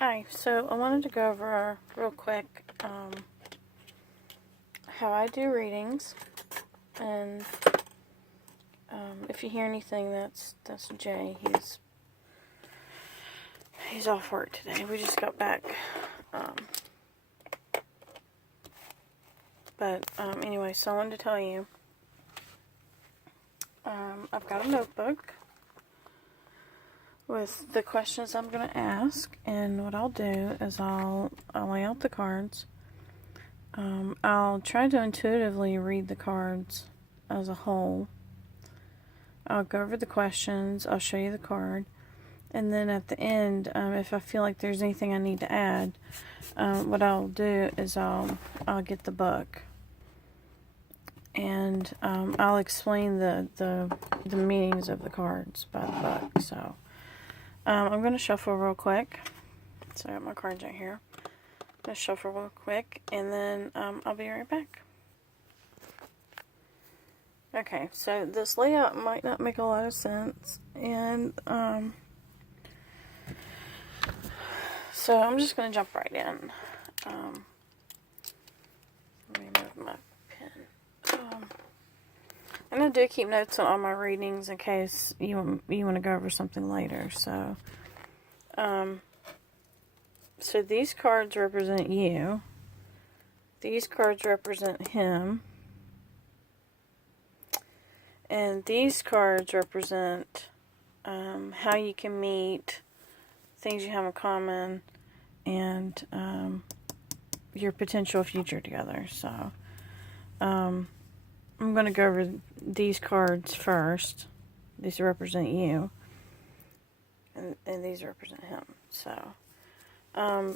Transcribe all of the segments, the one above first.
Hi, so I wanted to go over real quick how I do readings, and if you hear anything, that's Jay. He's off work today. We just got back, anyway, so I wanted to tell you, I've got a notebook with the questions I'm going to ask, and what I'll do is I'll lay out the cards. I'll try to intuitively read the cards as a whole. I'll go over the questions, I'll show you the card, and then at the end, if I feel like there's anything I need to add, what I'll do is I'll get the book, and I'll explain the meanings of the cards by the book. So I'm going to shuffle real quick. So I got my cards right here. I'm going to shuffle real quick, and then I'll be right back. Okay, so this layout might not make a lot of sense, and so I'm just going to jump right in. Let me move my pen. And I do keep notes on all my readings in case you want to go over something later. So, so these cards represent you. These cards represent him. And these cards represent how you can meet, things you have in common, and your potential future together. So, I'm going to go over these cards first. These represent you, and these represent him. So,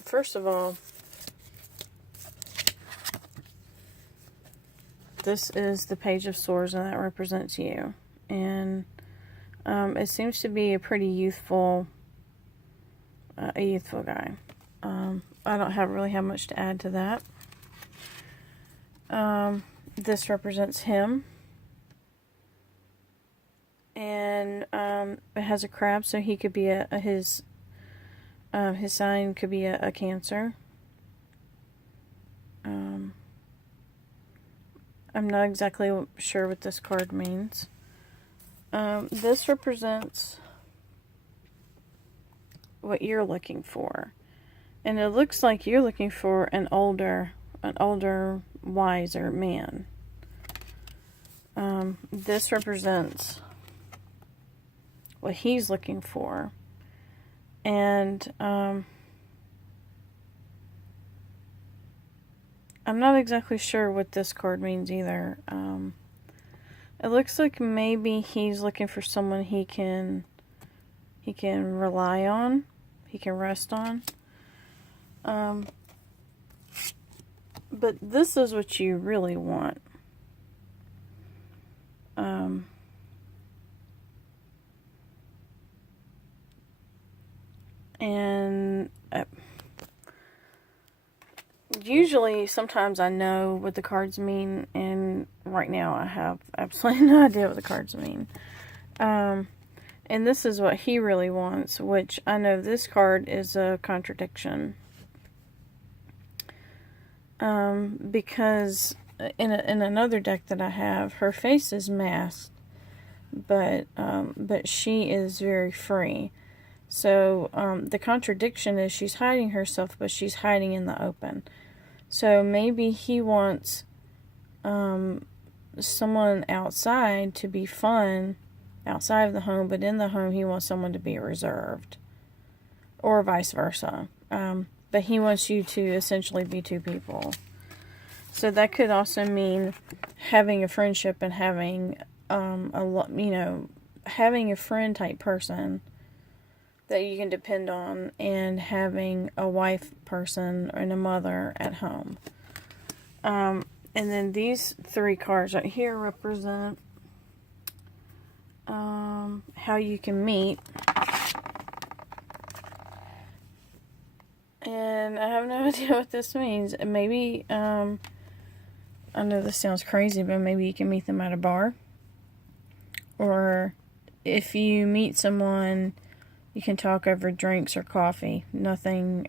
first of all, this is the Page of Swords, and that represents you. And it seems to be a pretty youthful guy. I don't really have much to add to that. This represents him, and it has a crab, so he could be his sign could be a Cancer. I'm not exactly sure what this card means. This represents what you're looking for, and it looks like you're looking for an older, wiser man. This represents what he's looking for, and I'm not exactly sure what this card means either. It looks like maybe he's looking for someone he can rely on, he can rest on. But this is what you really want. And usually, sometimes I know what the cards mean, and right now I have absolutely no idea what the cards mean. And this is what he really wants, which I know this card is a contradiction. Because in another deck that I have, her face is masked, but she is very free. So the contradiction is she's hiding herself, but she's hiding in the open. So maybe he wants someone outside to be fun outside of the home, but in the home he wants someone to be reserved, or vice versa. But he wants you to essentially be two people. So that could also mean having a friendship and having having a friend type person that you can depend on, and having a wife person and a mother at home. And then these three cards right here represent how you can meet. And I have no idea what this means. Maybe, I know this sounds crazy, but maybe you can meet them at a bar. Or if you meet someone You can talk over drinks or coffee. Nothing,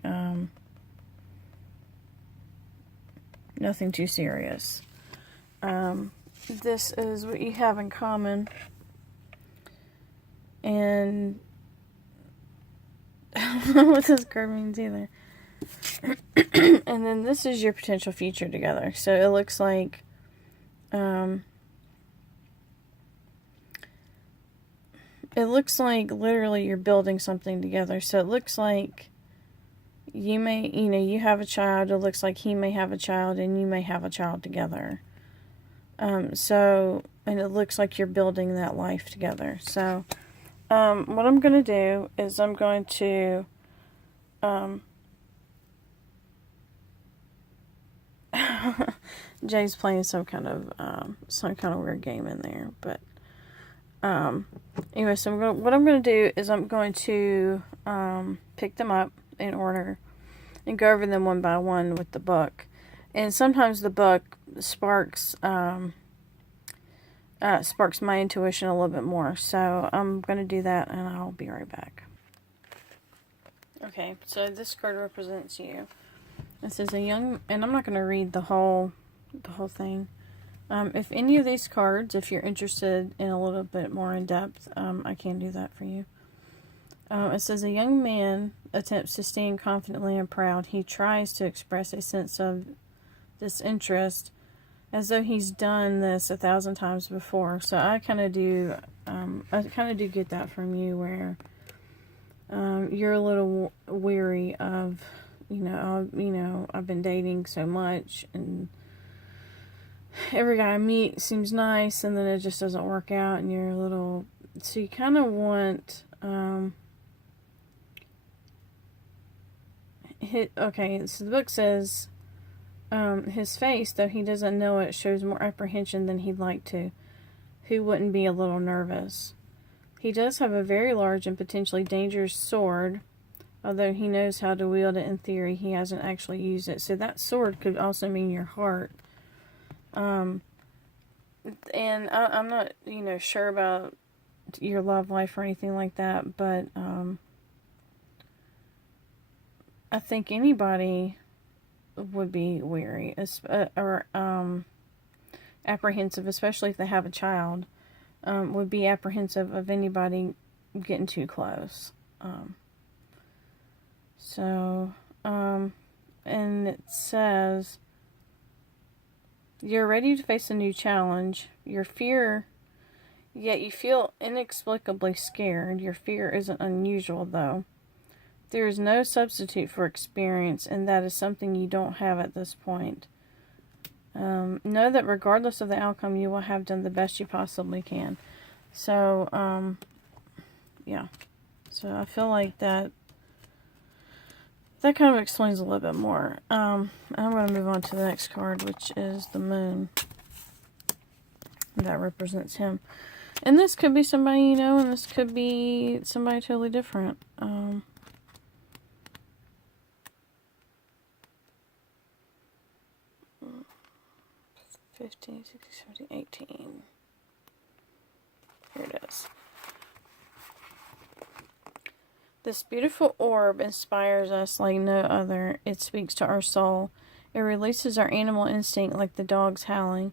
nothing too serious. This is what you have in common. And I don't know what this card means either. And then this is your potential future together. So it looks like literally you're building something together. So it looks like you may, you have a child. It looks like he may have a child and you may have a child together. And it looks like you're building that life together. So, what I'm going to do is I'm going to, Jay's playing some kind of weird game in there, but, anyway, so what I'm going to do is I'm going to, pick them up in order and go over them one by one with the book. And sometimes the book sparks my intuition a little bit more. So I'm going to do that and I'll be right back. Okay, so this card represents you. It says and I'm not going to read the whole thing. If any of these cards, if you're interested in a little bit more in depth, I can do that for you. It says a young man attempts to stand confidently and proud. He tries to express a sense of disinterest as though he's done this 1,000 times before. So I kind of do get that from you, where you're a little weary of, I've been dating so much and every guy I meet seems nice and then it just doesn't work out, and you're a little, so you kind of want, okay, so the book says, his face, though he doesn't know it, shows more apprehension than he'd like to. Who wouldn't be a little nervous? He does have a very large and potentially dangerous sword, although he knows how to wield it in theory. He hasn't actually used it. So that sword could also mean your heart. And I'm not, sure about your love life or anything like that, but I think anybody would be weary or apprehensive, especially if they have a child, would be apprehensive of anybody getting too close. And it says, you're ready to face a new challenge. Yet you feel inexplicably scared. Your fear isn't unusual, though. There is no substitute for experience, and that is something you don't have at this point. Know that regardless of the outcome, you will have done the best you possibly can. So, yeah. So I feel like that kind of explains a little bit more. I'm going to move on to the next card, which is the Moon. That represents him. And this could be somebody you know, and this could be somebody totally different. 15, 16, 17, 18. Here it is. This beautiful orb inspires us like no other. It speaks to our soul. It releases our animal instinct like the dog's howling.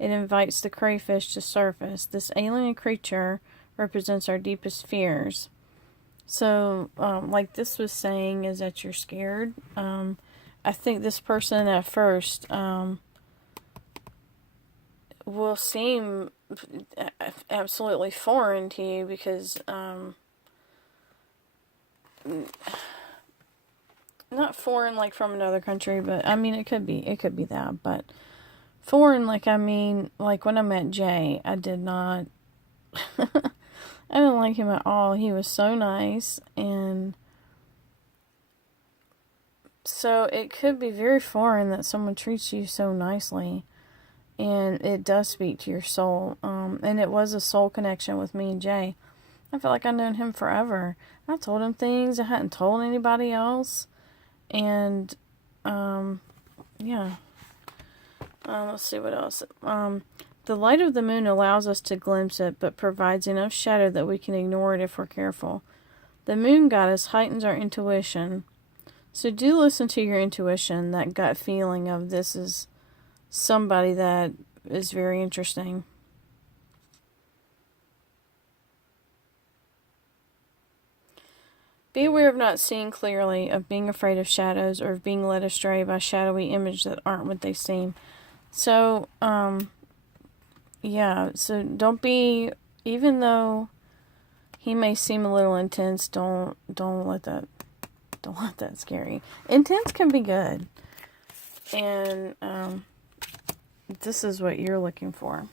It invites the crayfish to surface. This alien creature represents our deepest fears. So, like this was saying, is that you're scared. I think this person at first will seem absolutely foreign to you because, not foreign like from another country, but I mean, it could be that, but foreign, like, I mean, like when I met Jay, I did not, I didn't like him at all. He was so nice, and so it could be very foreign that someone treats you so nicely. And it does speak to your soul. And it was a soul connection with me and Jay. I feel like I've known him forever. I told him things I hadn't told anybody else. And, yeah. Let's see what else. The light of the moon allows us to glimpse it, but provides enough shadow that we can ignore it if we're careful. The moon goddess heightens our intuition. So do listen to your intuition, that gut feeling of this is somebody that is very interesting. Be aware of not seeing clearly, of being afraid of shadows, or of being led astray by shadowy images that aren't what they seem. So, yeah, so don't be, even though he may seem a little intense, don't let that scare you. Intense can be good. And, this is what you're looking for.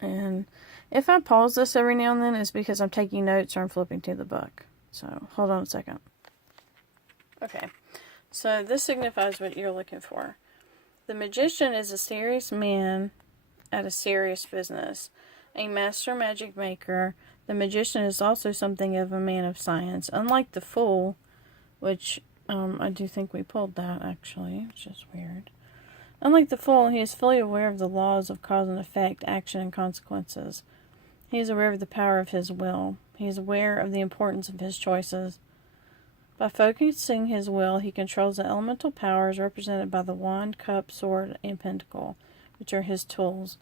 And if I pause this every now and then, it's because I'm taking notes or I'm flipping to the book. So, hold on a second. Okay. So, this signifies what you're looking for. The magician is a serious man at a serious business. A master magic maker, the magician is also something of a man of science. Unlike the fool, which I do think we pulled that, actually, which is weird. Unlike the fool, he is fully aware of the laws of cause and effect, action and consequences. He is aware of the power of his will. He is aware of the importance of his choices. By focusing his will, he controls the elemental powers represented by the wand, cup, sword, and pentacle, which are his tools.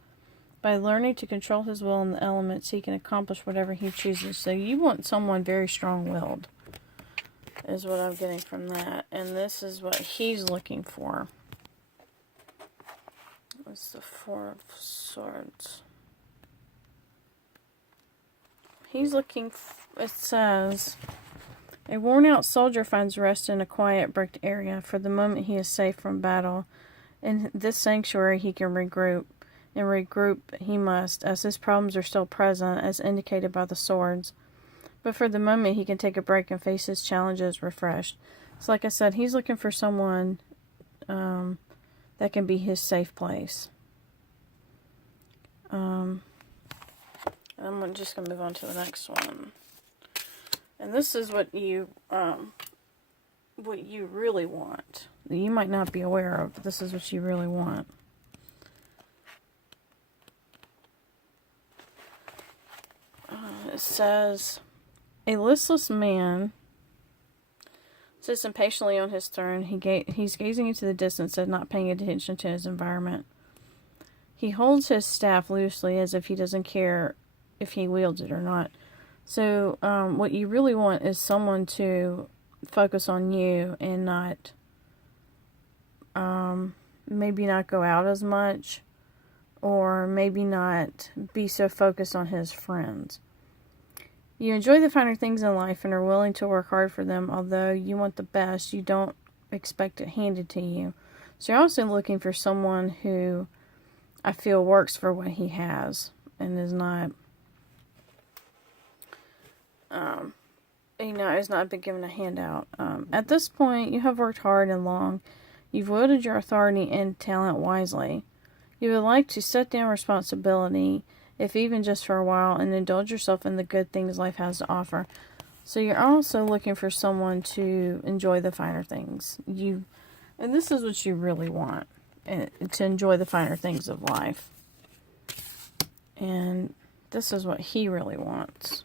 By learning to control his will in the elements, he can accomplish whatever he chooses. So you want someone very strong-willed, is what I'm getting from that. And this is what he's looking for. What's the Four of Swords? He's looking, it says, a worn-out soldier finds rest in a quiet, bricked area. For the moment, he is safe from battle. In this sanctuary, he can regroup. And regroup he must, as his problems are still present, as indicated by the swords. But for the moment, he can take a break and face his challenges refreshed. So like I said, he's looking for someone that can be his safe place. I'm just going to move on to the next one. And this is what you really want. You might not be aware of, but this is what you really want. It says, a listless man sits impatiently on his throne. He's gazing into the distance and not paying attention to his environment. He holds his staff loosely as if he doesn't care if he wields it or not. So, what you really want is someone to focus on you and not, maybe not go out as much, or maybe not be so focused on his friends. You enjoy the finer things in life and are willing to work hard for them. Although you want the best, you don't expect it handed to you. So you're also looking for someone who I feel works for what he has and is not, is not been given a handout. At this point, you have worked hard and long. You've wielded your authority and talent wisely. You would like to set down responsibility, if even just for a while, and indulge yourself in the good things life has to offer. So you're also looking for someone to enjoy the finer things. And this is what you really want, to enjoy the finer things of life. And this is what he really wants.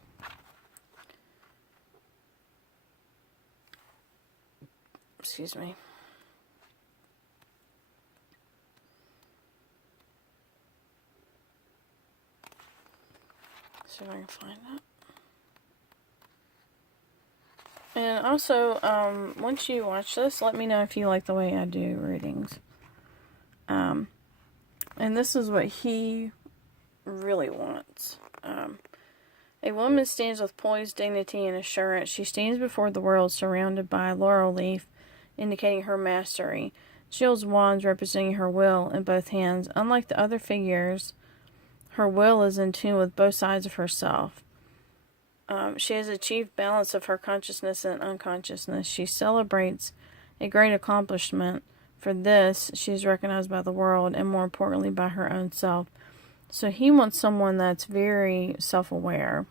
Excuse me. See if I can find that. And also, once you watch this, let me know if you like the way I do readings. And this is what he really wants. A woman stands with poised dignity and assurance. She stands before the world surrounded by a laurel leaf, indicating her mastery. She holds wands representing her will in both hands. Unlike the other figures, her will is in tune with both sides of herself. She has achieved balance of her consciousness and unconsciousness. She celebrates a great accomplishment. For this, she is recognized by the world and, more importantly, by her own self. So he wants someone that's very self-aware.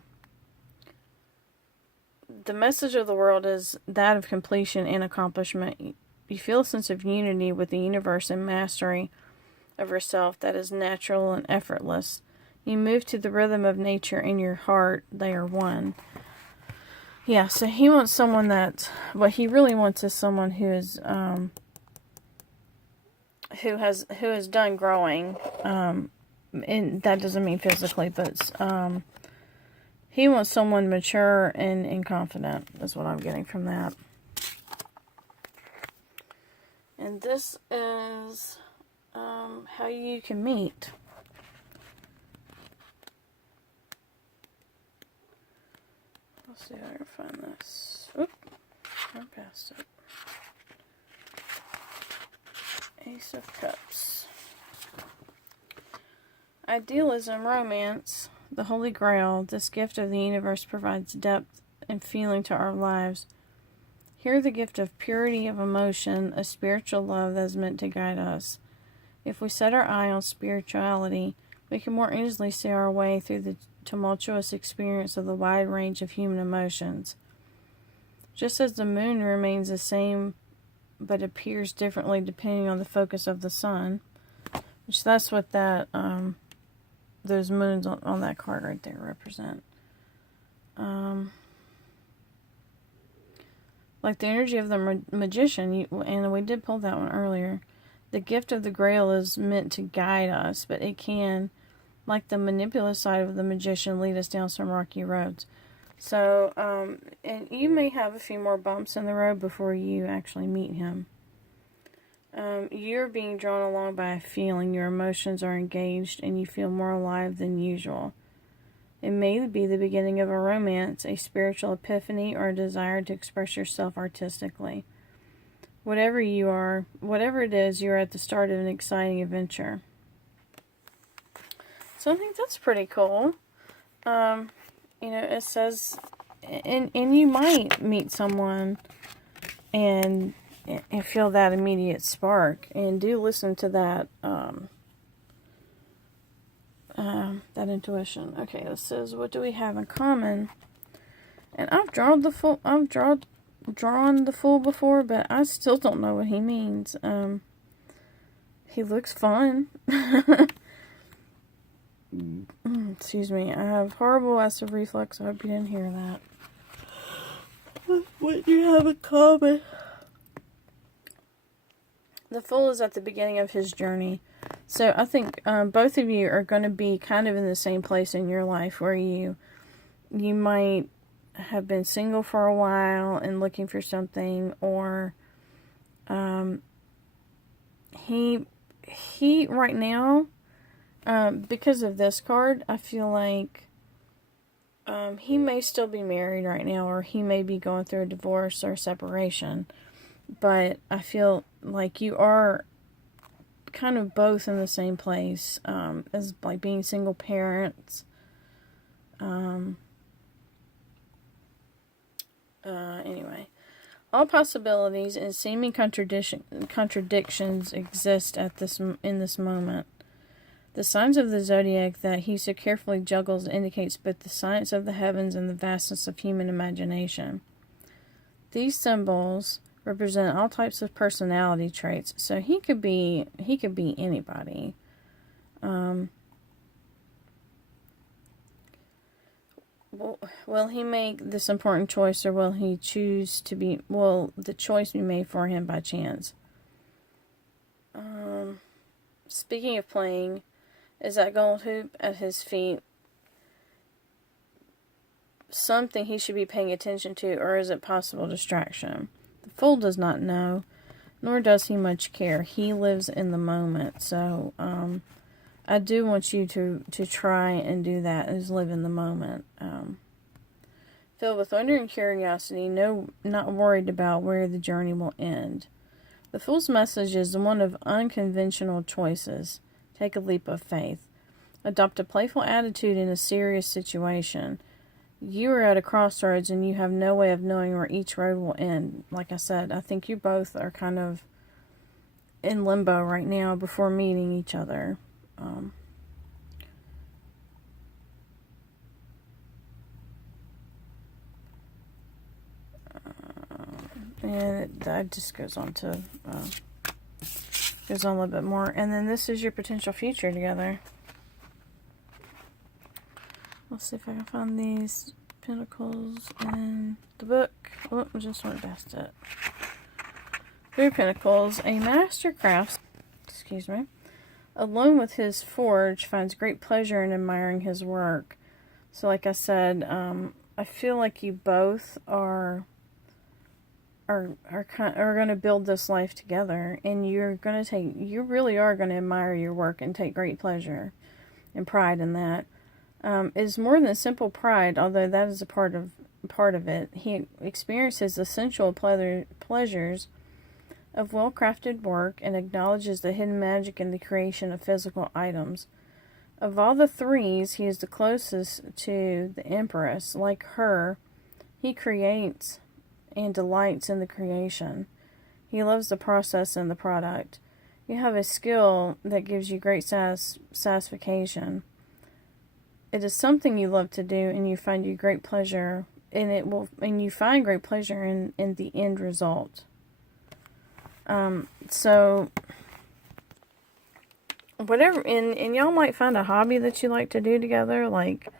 The message of the world is that of completion and accomplishment. You feel a sense of unity with the universe and mastery of yourself that is natural and effortless. You move to the rhythm of nature in your heart. They are one. Yeah, so he wants someone that, what he really wants is someone who is, who has done growing, and that doesn't mean physically, but, he wants someone mature and confident, is what I'm getting from that. And this is, how you can meet. Let's see if I can find this. Oop, I passed it. Ace of Cups. Idealism, romance, the Holy Grail. This gift of the universe provides depth and feeling to our lives. Here, the gift of purity of emotion, a spiritual love that is meant to guide us. If we set our eye on spirituality, we can more easily see our way through the tumultuous experience of the wide range of human emotions. Just as the moon remains the same but appears differently depending on the focus of the sun, which that's what that those moons on that card right there represent. Like the energy of the magician, and we did pull that one earlier. The gift of the Grail is meant to guide us, but it can, like the manipulative side of the magician, lead us down some rocky roads. So, and you may have a few more bumps in the road before you actually meet him. You're being drawn along by a feeling. Your emotions are engaged, and you feel more alive than usual. It may be the beginning of a romance, a spiritual epiphany, or a desire to express yourself artistically. Whatever it is, you're at the start of an exciting adventure. So I think that's pretty cool. It says, and you might meet someone and feel that immediate spark. And do listen to that, that intuition. Okay, this says, what do we have in common? And I've drawn the Fool before, but I still don't know what he means. He looks fun. Excuse me, I have horrible acid reflux. I hope you didn't hear that. What do you have in common? The Fool is at the beginning of his journey. So I think both of you are going to be kind of in the same place in your life where you might have been single for a while and looking for something, or he right now, because of this card, I feel like he may still be married right now, or he may be going through a divorce or separation, but I feel like you are kind of both in the same place, as like being single parents. Anyway, all possibilities and seeming contradictions exist in this moment. The signs of the zodiac that he so carefully juggles indicates both the science of the heavens and the vastness of human imagination. These symbols represent all types of personality traits, so he could be anybody. Will he make this important choice, or will he choose to be, will the choice be made for him by chance? Speaking of playing, is that gold hoop at his feet something he should be paying attention to, or is it possible distraction? The Fool does not know, nor does he much care. He lives in the moment, so I do want you to try and do that, is live in the moment. Filled with wonder and curiosity, not worried about where the journey will end. The Fool's message is one of unconventional choices. Take a leap of faith. Adopt a playful attitude in a serious situation. You are at a crossroads and you have no way of knowing where each road will end. Like I said, I think you both are kind of in limbo right now before meeting each other. And that just goes on a little bit more. And then this is your potential future together. Let's see if I can find these Pentacles in the book. Oh, I just went past it. Three of Pentacles. A master craftsman, excuse me, alone with his forge, finds great pleasure in admiring his work. So like I said, I feel like you both are going to build this life together, and you really are going to admire your work and take great pleasure and pride in that. Is more than simple pride, although that is a part of it. He experiences essential pleasures of well-crafted work and acknowledges the hidden magic in the creation of physical items. Of all the threes, he is the closest to the Empress. Like her, he creates and delights in the creation. He loves the process and the product. You have a skill that gives you great satisfaction. It is something you love to do, and you find you great pleasure, and you find great pleasure in the end result. So whatever, and y'all might find a hobby that you like to do together, like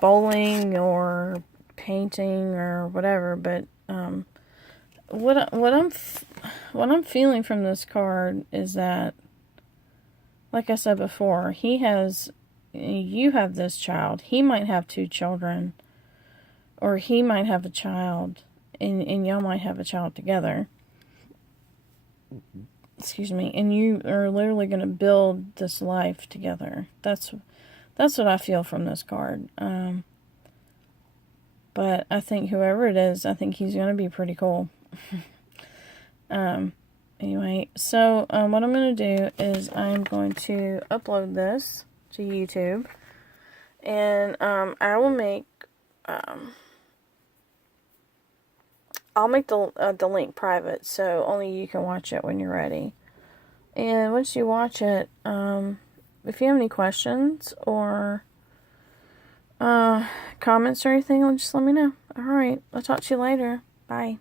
bowling or painting or whatever. But what I'm feeling from this card is that, like I said before, you have this child. He might have 2 children, or he might have a child, and y'all might have a child together. Excuse me. And you are literally going to build this life together. That's what I feel from this card. But I think whoever it is, I think he's going to be pretty cool. Anyway, so what I'm going to do is I'm going to upload this to YouTube, and I will make I'll make the link private, so only you can watch it when you're ready. And once you watch it, if you have any questions or comments or anything, just let me know. Alright, I'll talk to you later. Bye.